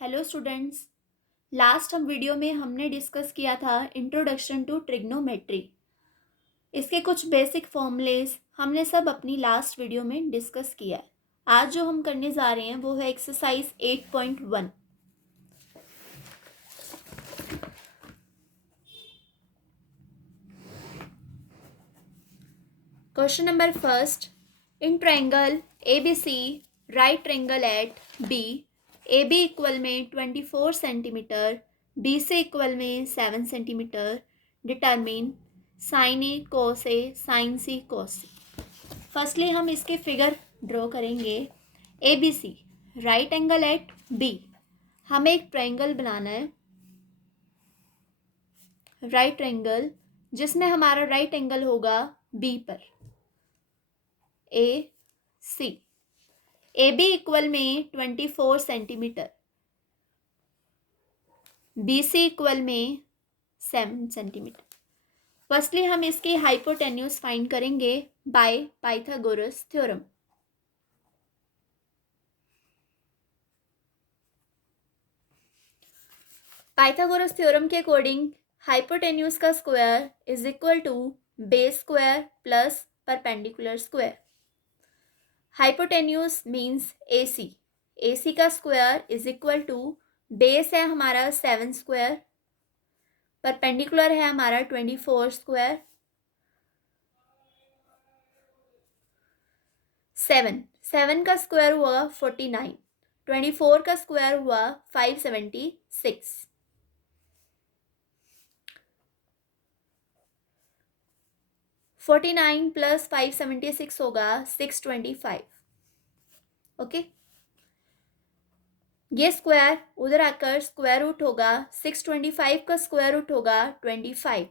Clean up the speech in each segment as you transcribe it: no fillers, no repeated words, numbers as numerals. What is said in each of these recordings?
Hello students. Last हम video में हमने डिस्कस किया था इंट्रोडक्शन टू ट्रिग्नोमेट्री। इसके कुछ बेसिक फॉर्मूलेस हमने सब अपनी लास्ट वीडियो में डिस्कस किया है। आज जो हम करने जा रहे हैं वो है exercise 8.1। Question number first, in triangle ABC right triangle at B, AB equal में 24 सेंटीमीटर, BC इक्वल में 7 centimetre, determine sine A cos A sine C cos C. Firstly हम इसके फिगर ड्रॉ करेंगे। ABC right angle at B, हमें एक triangle बनाना है, right triangle जिसमें हमारा राइट एंगल होगा B पर, AC। AB इक्वल में 24 सेंटीमीटर, BC इक्वल में 7 सेंटीमीटर। फर्स्टली हम इसकी हाइपोटेन्यूज फाइंड करेंगे by Pythagoras theorem. Pythagoras theorem के अकॉर्डिंग हाइपोटेन्यूज का square is equal to base square plus perpendicular square. Hypotenuse means AC। AC का square is equal to base है हमारा 7 square, perpendicular है हमारा 24 स्क्वायर, 7 का स्क्वायर हुआ 49, 24 का स्क्वायर हुआ 576। 49 प्लस 576 होगा 625। ओके, ये स्क्वायर उधर आकर स्क्वायर रूट होगा, 625 का स्क्वायर रूट होगा 25।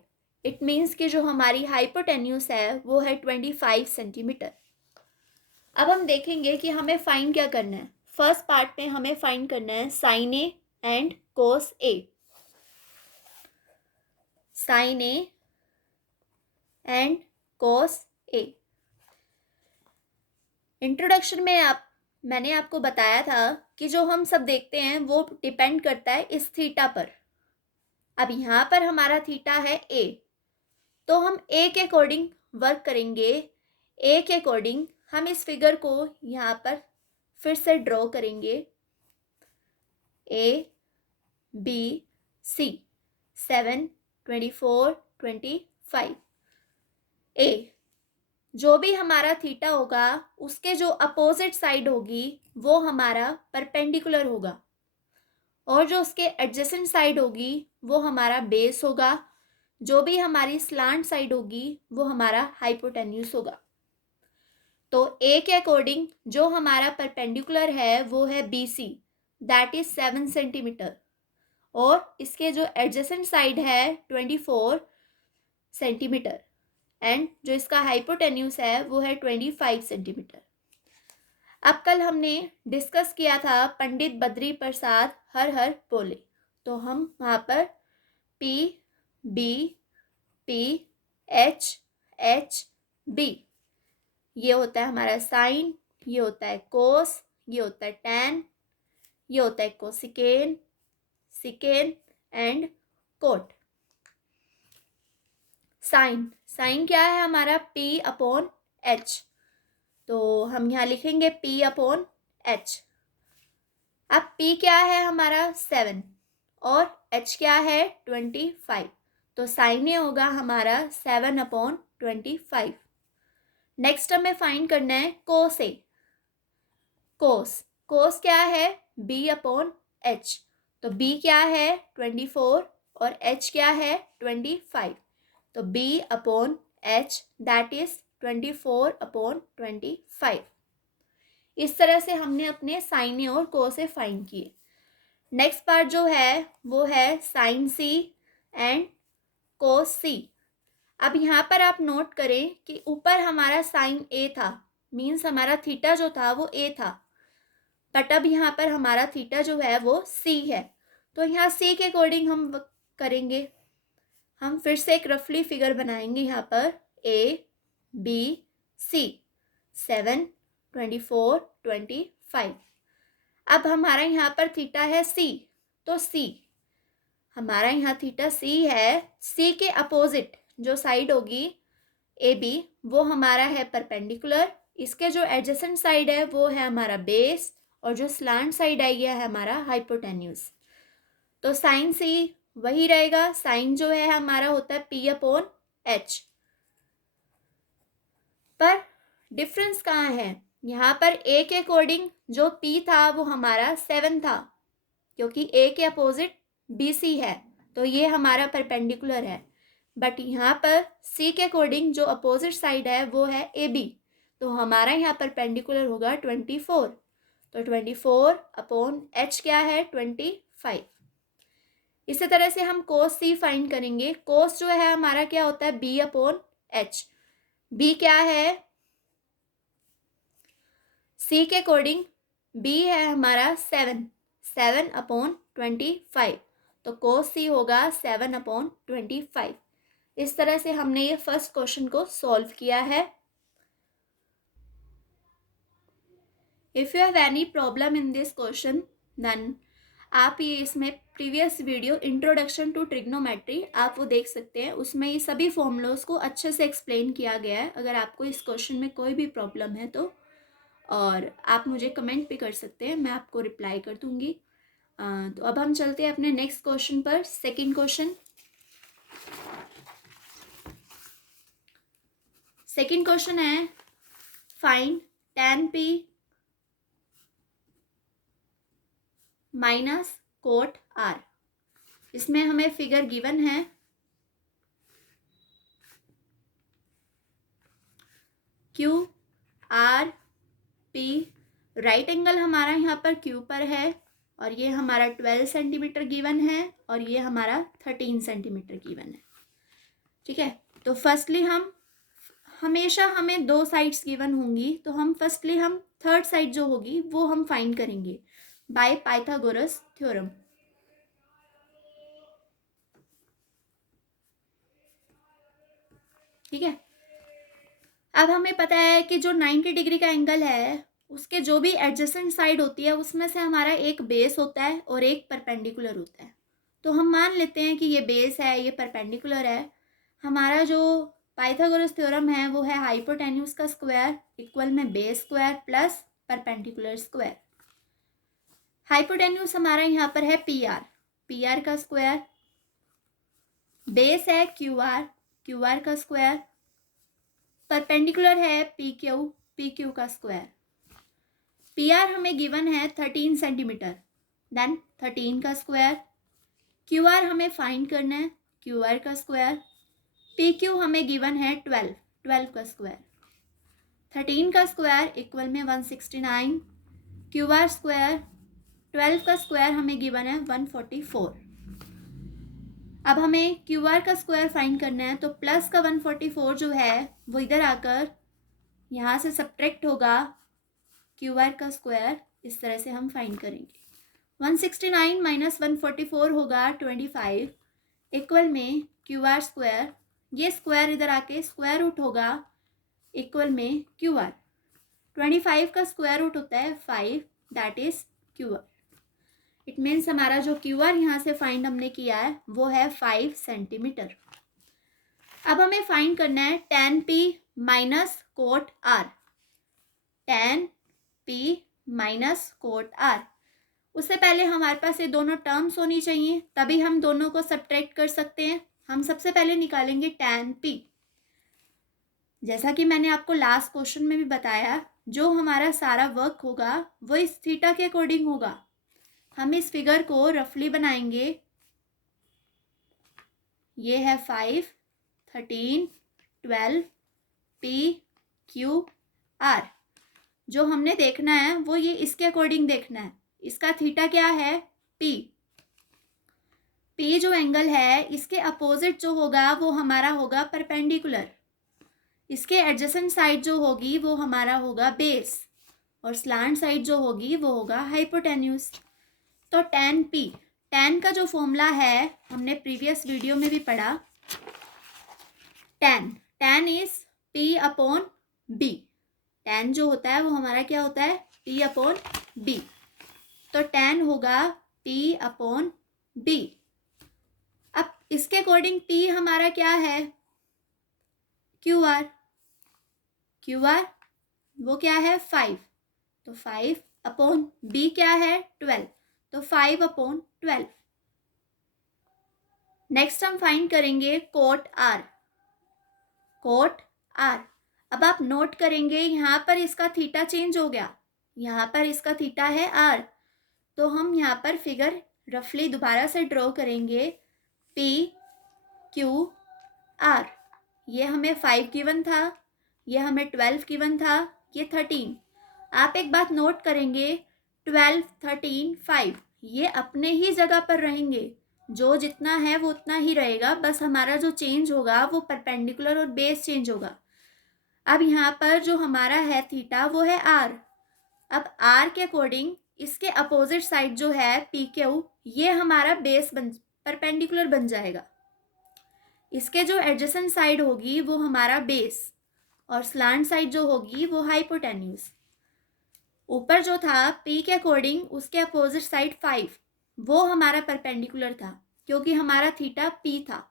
इट मीन्स कि जो हमारी हाइपोटेन्यूज है वो है 25 सेंटीमीटर। अब हम देखेंगे कि हमें फाइंड क्या करना है। फर्स्ट पार्ट में हमें फाइंड करना है sine A and cos A. Sine A and cos A. Introduction में मैंने आपको बताया था कि जो हम सब देखते हैं वो डिपेंड करता है इस थीटा पर। अब यहाँ पर हमारा थीटा है ए, तो हम ए के अकॉर्डिंग वर्क करेंगे। ए के अकॉर्डिंग हम इस फिगर को यहाँ पर फिर से ड्रॉ करेंगे। A B C 7 24 25। A जो भी हमारा थीटा होगा उसके जो अपोजिट साइड होगी वो हमारा परपेंडिकुलर होगा, और जो उसके एडजेसेंट साइड होगी वो हमारा बेस होगा। जो भी हमारी स्लांट साइड होगी वो हमारा हाइपोटेन्यूज होगा। तो ए के अकॉर्डिंग जो हमारा परपेंडिकुलर है वो है BC, दैट इज 7 सेंटीमीटर, और इसके जो एडजेसेंट साइड है 24 सेंटीमीटर, एंड जो इसका हाइपोटेन्यूज है वो है 25 सेंटीमीटर। अब कल हमने डिस्कस किया था पंडित बद्री प्रसाद हर हर बोले, तो हम वहाँ पर P B P H H B, ये होता है हमारा साइन, ये होता है कोस, ये होता है टैन, ये होता है cosecant, secant and cot. Sine, sine क्या है हमारा P अपॉन H, तो हम यहाँ लिखेंगे P अपॉन H। अब P क्या है हमारा 7 और H क्या है 25, तो साइन ये होगा हमारा 7 अपॉन 25। नेक्स्ट हमें फाइंड करना है कोस ए। कोस, कोस क्या है B अपॉन H, तो B क्या है 24 और H क्या है 25, तो B upon H that is 24 upon 25। इस तरह से हमने अपने साइन ए और कोस ए फाइंड किए। नेक्स्ट पार्ट जो है वो है साइन सी एंड कोस सी। अब यहाँ पर आप नोट करें कि ऊपर हमारा साइन ए था, मीन्स हमारा थीटा जो था वो ए था, बट अब यहाँ पर हमारा थीटा जो है वो सी है, तो यहाँ सी के अकॉर्डिंग हम करेंगे। हम फिर से एक रफली फिगर बनाएंगे यहाँ पर A B C 7 24 25। अब हमारा यहाँ पर थीटा है सी, तो सी हमारा यहाँ थीटा सी है, सी के अपोजिट जो साइड होगी ए बी वो हमारा है परपेंडिकुलर, इसके जो एडजेसेंट साइड है वो है हमारा बेस, और जो स्लांट साइड आएगी है हमारा हाइपोटेन्यूज। तो साइन सी वही रहेगा, साइन जो है हमारा होता है पी अपॉन एच। पर डिफरेंस कहाँ है, यहाँ पर ए के अकॉर्डिंग जो पी था वो हमारा 7 था, क्योंकि ए के अपोजिट बी सी है, तो ये हमारा परपेंडिकुलर है। बट यहाँ पर सी के अकॉर्डिंग जो अपोजिट साइड है वो है ए बी, तो हमारा यहाँ परपेंडिकुलर होगा 24। तो 24 अपॉन एच क्या है 25। इसी तरह से हम कोस सी फाइंड करेंगे। कोस जो है हमारा क्या होता है बी अपॉन एच। बी क्या है, सी के अकॉर्डिंग बी है हमारा 7 अपॉन 25, तो कोस सी होगा 7 अपॉन 25। इस तरह से हमने ये फर्स्ट क्वेश्चन को सॉल्व किया है। If you have any problem in this question then आप ये इसमें previous video introduction to trigonometry आप वो देख सकते हैं, उसमें ये सभी फॉर्मूलाज को अच्छे से एक्सप्लेन किया गया है। अगर आपको इस क्वेश्चन में कोई भी प्रॉब्लम है तो और आप मुझे कमेंट भी कर सकते हैं, मैं आपको रिप्लाई कर दूंगी। तो अब हम चलते हैं अपने नेक्स्ट क्वेश्चन पर। सेकंड क्वेश्चन है find tan p minus cot r। इसमें हमें फिगर गिवन है, Q R P, right angle हमारा यहाँ पर क्यू पर है, और ये हमारा 12 सेंटीमीटर गिवन है, और ये हमारा 13 सेंटीमीटर गिवन है। ठीक है, तो फर्स्टली हम हमेशा हमें दो साइड्स गिवन होंगी, तो हम फर्स्टली हम थर्ड साइड जो होगी वो हम फाइंड करेंगे बाय पाइथागोरस थ्योरम। ठीक है, अब हमें पता है कि जो 90 डिग्री का एंगल है उसके जो भी एडजेसेंट साइड होती है उसमें से हमारा एक बेस होता है और एक परपेंडिकुलर होता है। तो हम मान लेते हैं कि ये बेस है, ये परपेंडिकुलर है। हमारा जो पाइथागोरस थ्योरम है वो है हाइपोटेन्यूज का स्क्वायर इक्वल में base square plus perpendicular square. Hypotenuse हमारा यहाँ पर है पी आर का स्क्वायर, बेस है क्यू आर का स्क्वायर, परपेंडिकुलर है पी क्यू का स्क्वायर। पी आर हमें गिवन है 13 सेंटीमीटर, देन 13 का स्क्वायर। क्यू आर हमें फाइंड करना है, क्यू आर का स्क्वायर। पी क्यू हमें गिवन है 12 का स्क्वायर। 13 का स्क्वायर इक्वल में 169, क्यू आर स्क्वायर 12 का स्क्वायर हमें गिवन है 144। अब हमें क्यू आर का स्क्वायर फाइंड करना है, तो प्लस का 144 जो है वो इधर आकर यहाँ से सब्ट्रैक्ट होगा क्यू आर का स्क्वायर। इस तरह से हम फाइंड करेंगे। 169 माइनस 144 होगा 25 इक्वल में क्यू आर स्क्वायर, ये स्क्वायर इधर आके स्क्वायर रूट होगा इक्वल में क्यू आर। 25 का स्क्वायर रूट होता है 5, that is Q R. It means हमारा जो क्यू आर यहाँ से फाइंड हमने किया है वो है 5 सेंटीमीटर। अब हमें फाइंड करना है tan p minus cot r। tan p minus cot r, उससे पहले हमारे पास ये दोनों टर्म्स होनी चाहिए, तभी हम दोनों को सब्ट्रैक्ट कर सकते हैं। हम सबसे पहले निकालेंगे tan p। जैसा कि मैंने आपको लास्ट क्वेश्चन में भी बताया, जो हमारा सारा वर्क होगा वो इस थीटा के अकॉर्डिंग होगा। हम इस फिगर को रफली बनाएंगे, ये है 5, 13, 12 p q r। जो हमने देखना है वो ये इसके अकॉर्डिंग देखना है। इसका थीटा क्या है p। p जो एंगल है इसके अपोजिट जो होगा वो हमारा होगा परपेंडिकुलर, इसके एडजेसेंट साइड जो होगी वो हमारा होगा बेस, और स्लांट साइड जो होगी वो होगा हाइपोटेन्यूज। तो tan p, tan का जो फॉर्मूला है हमने प्रीवियस वीडियो में भी पढ़ा, tan is p upon b। tan जो होता है वो हमारा क्या होता है p अपॉन b। तो tan होगा P अपॉन B। अब इसके अकॉर्डिंग P हमारा क्या है, QR। QR वो क्या है 5, तो 5 अपॉन B क्या है 12, तो 5 अपॉन 12। नेक्स्ट हम फाइंड करेंगे कोट R। कोट R, अब आप नोट करेंगे यहाँ पर इसका थीटा चेंज हो गया, यहाँ पर इसका थीटा है R, तो हम यहाँ पर फिगर रफली दोबारा से ड्रॉ करेंगे। P Q R, ये हमें 5 गिवन था, ये हमें 12 गिवन था, ये 13। आप एक बात नोट करेंगे, 12 13 5 ये अपने ही जगह पर रहेंगे, जो जितना है वो उतना ही रहेगा, बस हमारा जो चेंज होगा वो परपेंडिकुलर और बेस चेंज होगा। अब यहाँ पर जो हमारा है थीटा वो है R। अब R के अकॉर्डिंग इसके अपोजिट साइड जो है PQ, ये हमारा बेस परपेंडिकुलर बन जाएगा। इसके जो एडजेसेंट साइड होगी वो हमारा बेस, और स्लांट साइड जो होगी वो हाइपोटेन्यूज। ऊपर जो था P के अकॉर्डिंग उसके अपोजिट साइड 5, वो हमारा परपेंडिकुलर था क्योंकि हमारा थीटा P था,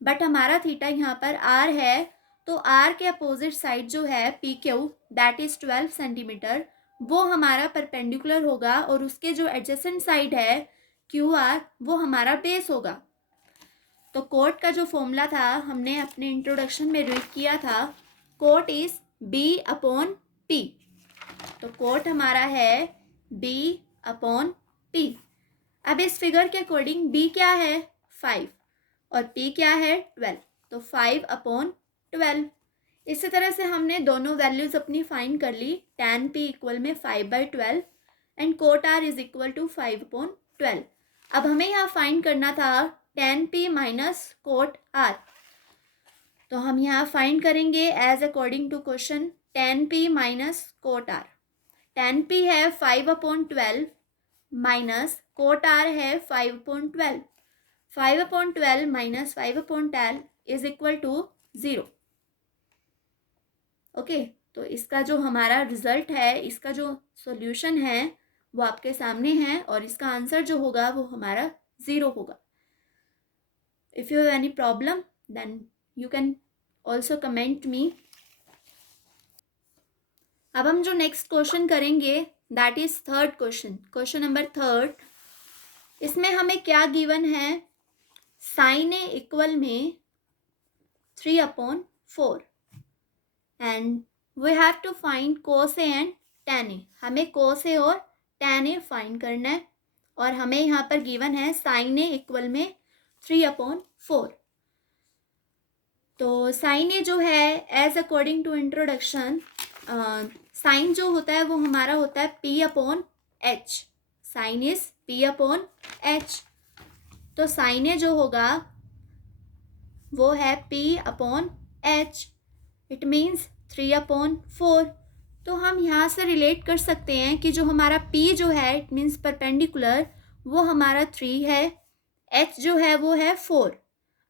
बट हमारा थीटा यहाँ पर R है, तो R के अपोजिट साइड जो है PQ दैट इज 12 सेंटीमीटर, वो हमारा परपेंडिकुलर होगा, और उसके जो एडजेसेंट साइड है QR वो हमारा बेस होगा। तो कोट का जो फॉर्मूला था हमने अपने इंट्रोडक्शन में रीड किया था, cot is B upon P। तो कोट हमारा है B अपॉन P। अब इस फिगर के अकॉर्डिंग B क्या है 5 और P क्या है 12, तो 5 अपॉन 12। इसी तरह से हमने दोनों वैल्यूज अपनी फाइंड कर ली, tan P इक्वल में 5/12 and cot R is equal to 5 upon 12। अब हमें यहाँ फाइंड करना था tan P minus cot R, तो हम यहाँ फाइंड करेंगे as according to question tan P minus cot R। tan P है 5 अपॉन 12 माइनस कोट R है 5 upon 12। 5 upon 12 minus 5 upon 12 is equal to 0। Okay, तो इसका जो हमारा रिजल्ट है, इसका जो सॉल्यूशन है वो आपके सामने है, और इसका आंसर जो होगा वो हमारा 0 होगा। If you have any problem then you can also comment me. अब हम जो नेक्स्ट क्वेश्चन करेंगे that is third question, question number 3। इसमें हमें क्या गिवन है, साइन ए इक्वल में 3/4 and we have to find cos A and tan A. हमें कोस ए और tan ए फाइंड करना है, और हमें यहाँ पर गिवन है साइन ए इक्वल में 3/4। तो साइन ए जो है as according to introduction, sine जो होता है वो हमारा होता है P/H। Sine is P/H। तो साइन ए जो होगा वो है P/H, इट मीन्स 3/4। तो हम यहाँ से रिलेट कर सकते हैं कि जो हमारा P जो है इट मीन्स परपेंडिकुलर, वो हमारा 3 है, H जो है वो है 4।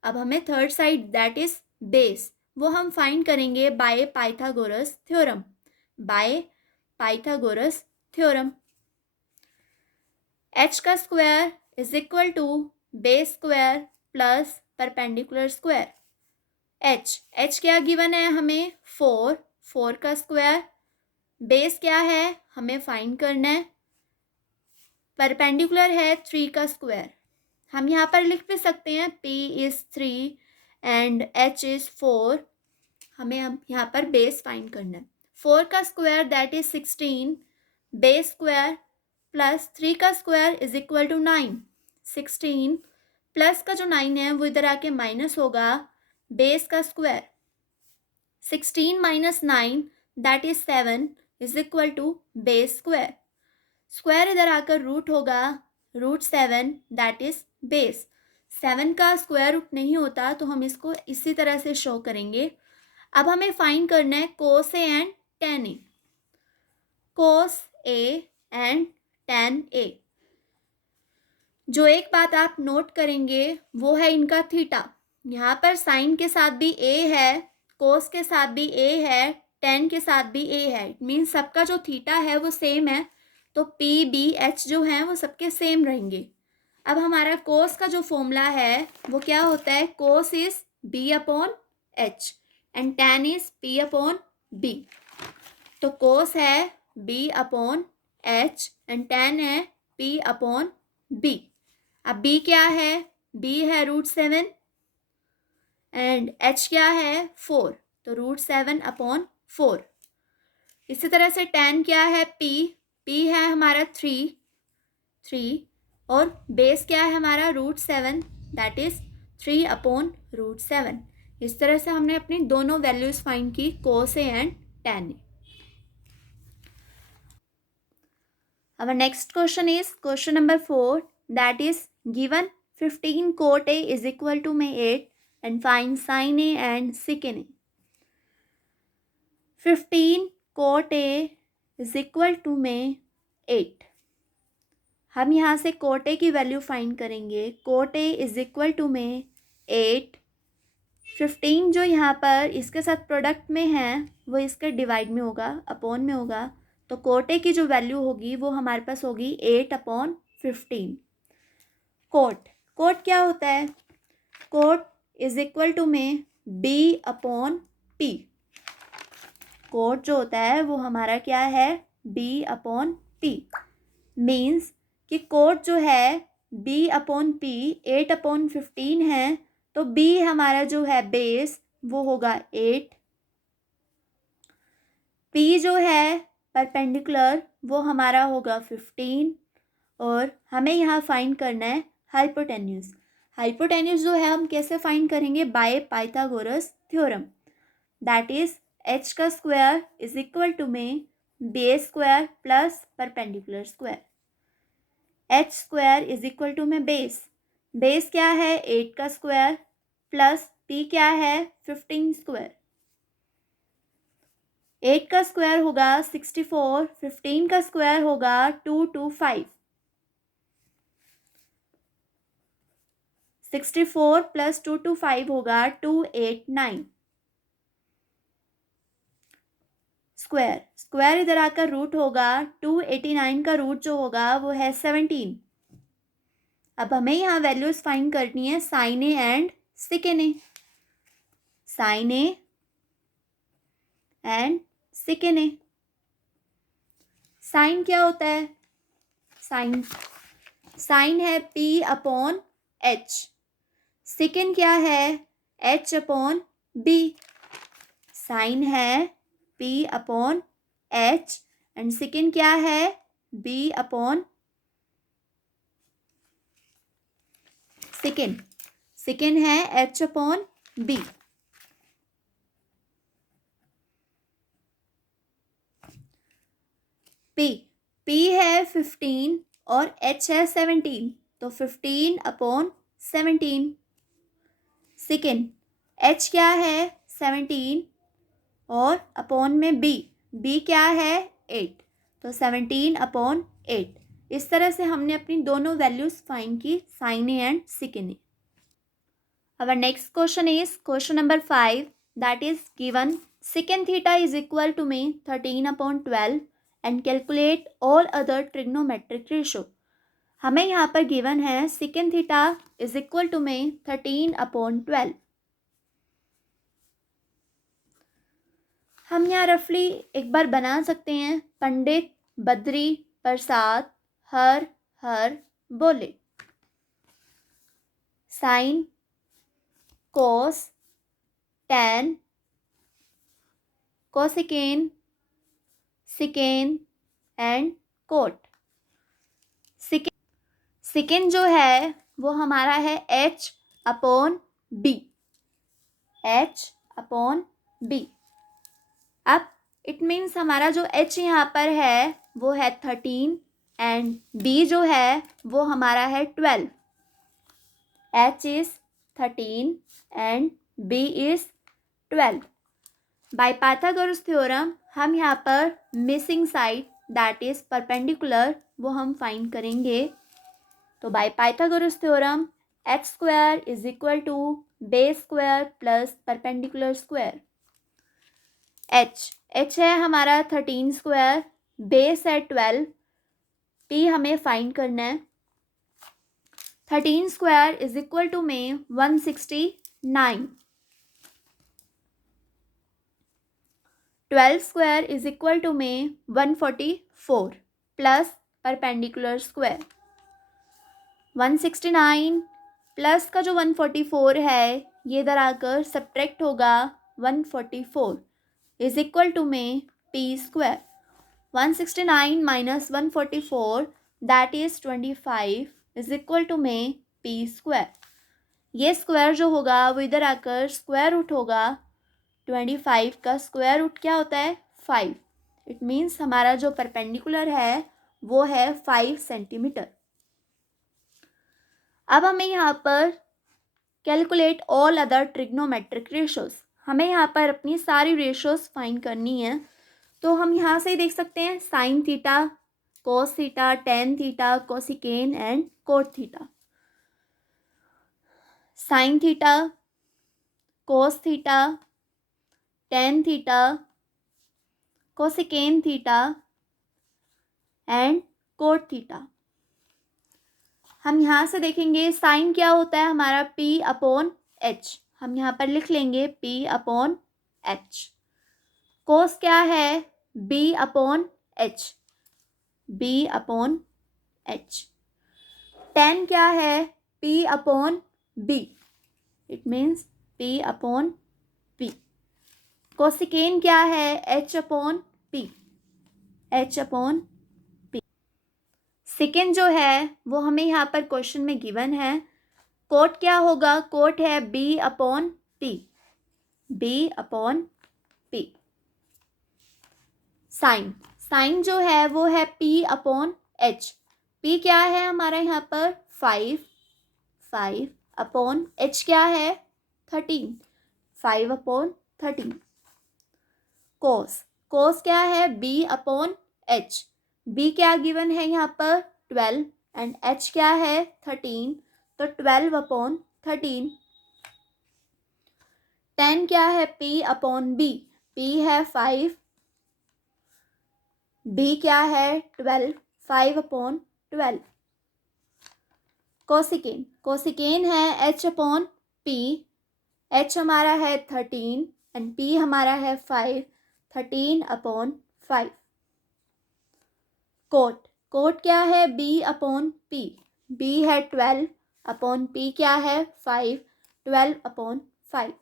अब हमें third side that is base, वो हम फाइंड करेंगे by Pythagoras theorem. By Pythagoras theorem H का square is equal to base square plus perpendicular square. H क्या गिवन है हमें 4 का स्क्वायर, बेस क्या है हमें फाइंड करना है, परपेंडिकुलर है 3 का स्क्वायर। हम यहाँ पर लिख भी सकते हैं P is 3 and H is 4। हमें यहाँ पर बेस फाइंड करना है। 4 का square that is 16, base square plus 3 का square is equal to 9। 16 plus का जो 9 है वो इधर आके माइनस होगा, बेस का square 16 minus 9 that is 7 is equal to base square. Square इधर आकर रूट होगा, रूट 7 दैट इज बेस। 7 का स्क्वायर रूट नहीं होता तो हम इसको इसी तरह से शो करेंगे। अब हमें फाइंड करना है cos A and tan A. Cos A and tan A, जो एक बात आप नोट करेंगे वो है इनका थीटा। यहाँ पर साइन के साथ भी a है, कोस के साथ भी a है, tan के साथ भी a है, इट मीन्स सबका जो थीटा है वो सेम है, तो पी बी एच जो हैं वो सबके सेम रहेंगे। अब हमारा कोस का जो फॉर्मूला है वो क्या होता है, cos is B upon H and tan is P upon B. तो कोस है B upon H and tan है पी अपॉन बी। अब बी क्या है, बी है √7 एंड एच क्या है 4, तो √7/4। इसी तरह से टैन क्या है पी है हमारा 3 और बेस क्या है हमारा √7, दैट इज 3/√7। इस तरह से हमने अपनी दोनों वैल्यूज फाइंड की, cos A and tan A. Our next question is question number 4, that is given 15 cot A is equal to में 8 and find sin A and sec A. 15 cot A is equal to में 8। हम यहाँ से cot A की value find करेंगे। cot A is equal to में 8, 15 जो यहाँ पर इसके साथ प्रोडक्ट में है वो इसके डिवाइड में होगा, अपॉन में होगा, तो कोट ए की जो वैल्यू होगी वो हमारे पास होगी 8/15। कोट क्या होता है, कोट इज इक्वल टू में B/P। कोट जो होता है वो हमारा क्या है, B/P। मीन्स कि कोट जो है B/P 8/15 है, तो B हमारा जो है बेस वो होगा 8, P जो है परपेंडिकुलर वो हमारा होगा 15 और हमें यहाँ फाइंड करना है हाइपोटेन्यूज। हाइपोटेन्यूज जो है हम कैसे फाइंड करेंगे, by Pythagoras theorem, that is h का स्क्वायर इज इक्वल टू में base square plus perpendicular square. h square is equal to में बेस क्या है 8 का स्क्वायर प्लस p क्या है 15 स्क्वायर। 8 का स्क्वायर होगा 64, 15 का स्क्वायर होगा 225। 64 + 225 होगा 289। स्क्वायर इधर आकर रूट होगा, 289 का रूट जो होगा वो है 17। अब हमें यहाँ वैल्यूज फाइंड करनी है sine A and second A. Sine A and second A. Sine क्या होता है, साइन है P/H। सेकेंड क्या है H/B। साइन है P/H एंड सेकेंड क्या है B/, सेकेंड है H/B। P है 15 और H है 17, तो 15/17। सेकेंड H क्या है 17 और अपॉन में B क्या है 8, तो 17/8। इस तरह से हमने अपनी दोनों वैल्यूज फाइंड की, sine A and second A. Our next question is question number 5, that is given secant theta is equal to में 13/12 and calculate all other trigonometric ratio। हमें यहाँ पर गिवन है secant theta is equal to में 13/12। हम यहाँ रफली एक बार बना सकते हैं, पंडित बद्री प्रसाद हर हर बोले। Sine cos tan cosecant secant and cot. Secant जो है वो हमारा है H/B। अब इट मीन्स हमारा जो H यहाँ पर है वो है 13 एंड B जो है वो हमारा है 12। H is 13 and B is 12। By Pythagoras theorem हम यहाँ पर missing side that is perpendicular वो हम फाइंड करेंगे। तो by Pythagoras theorem h² is equal to base square plus perpendicular square. h है हमारा 13 स्क्वायर, बेस है 12, P हमें फाइंड करना है। 13 स्क्वायर इज इक्वल टू में 169। 12 स्क्वायर इज इक्वल टू में 144 प्लस परपेंडिकुलर स्क्वायर। 169 प्लस का जो 144 है ये इधर आकर सब्ट्रैक्ट होगा 144 इज इक्वल टू में P square. 169 minus 144 that is 25 is equal to में P स्क्वायर। ये स्क्वायर जो होगा वो इधर आकर स्क्वायर रूट होगा। 25 का स्क्वायर रूट क्या होता है 5। इट मीन्स हमारा जो परपेंडिकुलर है वो है 5 सेंटीमीटर। अब हमें यहाँ पर calculate all other trigonometric ratios, हमें यहाँ पर अपनी सारी रेशोज फाइंड करनी है। तो हम यहाँ से ही देख सकते हैं sine theta, cos theta, tan theta, cosecant and cot theta. Sine theta, cos theta, tan theta, cosecant theta and cot theta. हम यहाँ से देखेंगे साइन क्या होता है हमारा P अपॉन H, हम यहाँ पर लिख लेंगे P अपॉन H। कोस क्या है B upon H, B upon H। Ten क्या है P upon B, it means P upon P। कोसिकेन क्या है H upon P, H upon P। Second जो है वो हमें यहाँ पर क्वेश्चन में गिवन है। कोट क्या होगा, कोट है B upon P, B upon P। Sine, sine जो है वो है P अपॉन H। P क्या है हमारा यहाँ पर 5, 5 अपॉन H क्या है 13, 5 अपॉन 13। कोस, कोस क्या है B अपॉन H, B क्या गिवन है यहाँ पर 12 एंड H क्या है 13, तो 12 अपॉन 13। टेन क्या है P अपॉन B, P है 5, B क्या है 12, 5 अपॉन 12। कोसिकेन, कोसिकेन है H अपॉन P, H हमारा है 13 एंड P हमारा है 5, 13 अपॉन 5। कोट, कोट क्या है B अपॉन P, B है 12 अपॉन P क्या है 5, 12 अपॉन 5।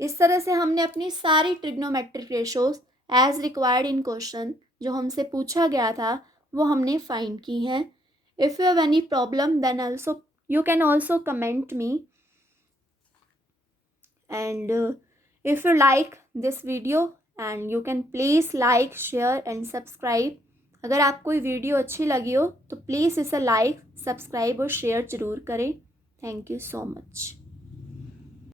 इस तरह से हमने अपनी सारी trigonometric ratios as required in question जो हमसे पूछा गया था वो हमने फाइंड की हैं। If you have any problem then also you can also comment me, and if you like this video and you can please like, share and subscribe। अगर आपको ये वीडियो अच्छी लगी हो तो प्लीज़ इसे लाइक, सब्सक्राइब और शेयर ज़रूर करें। Thank you so much.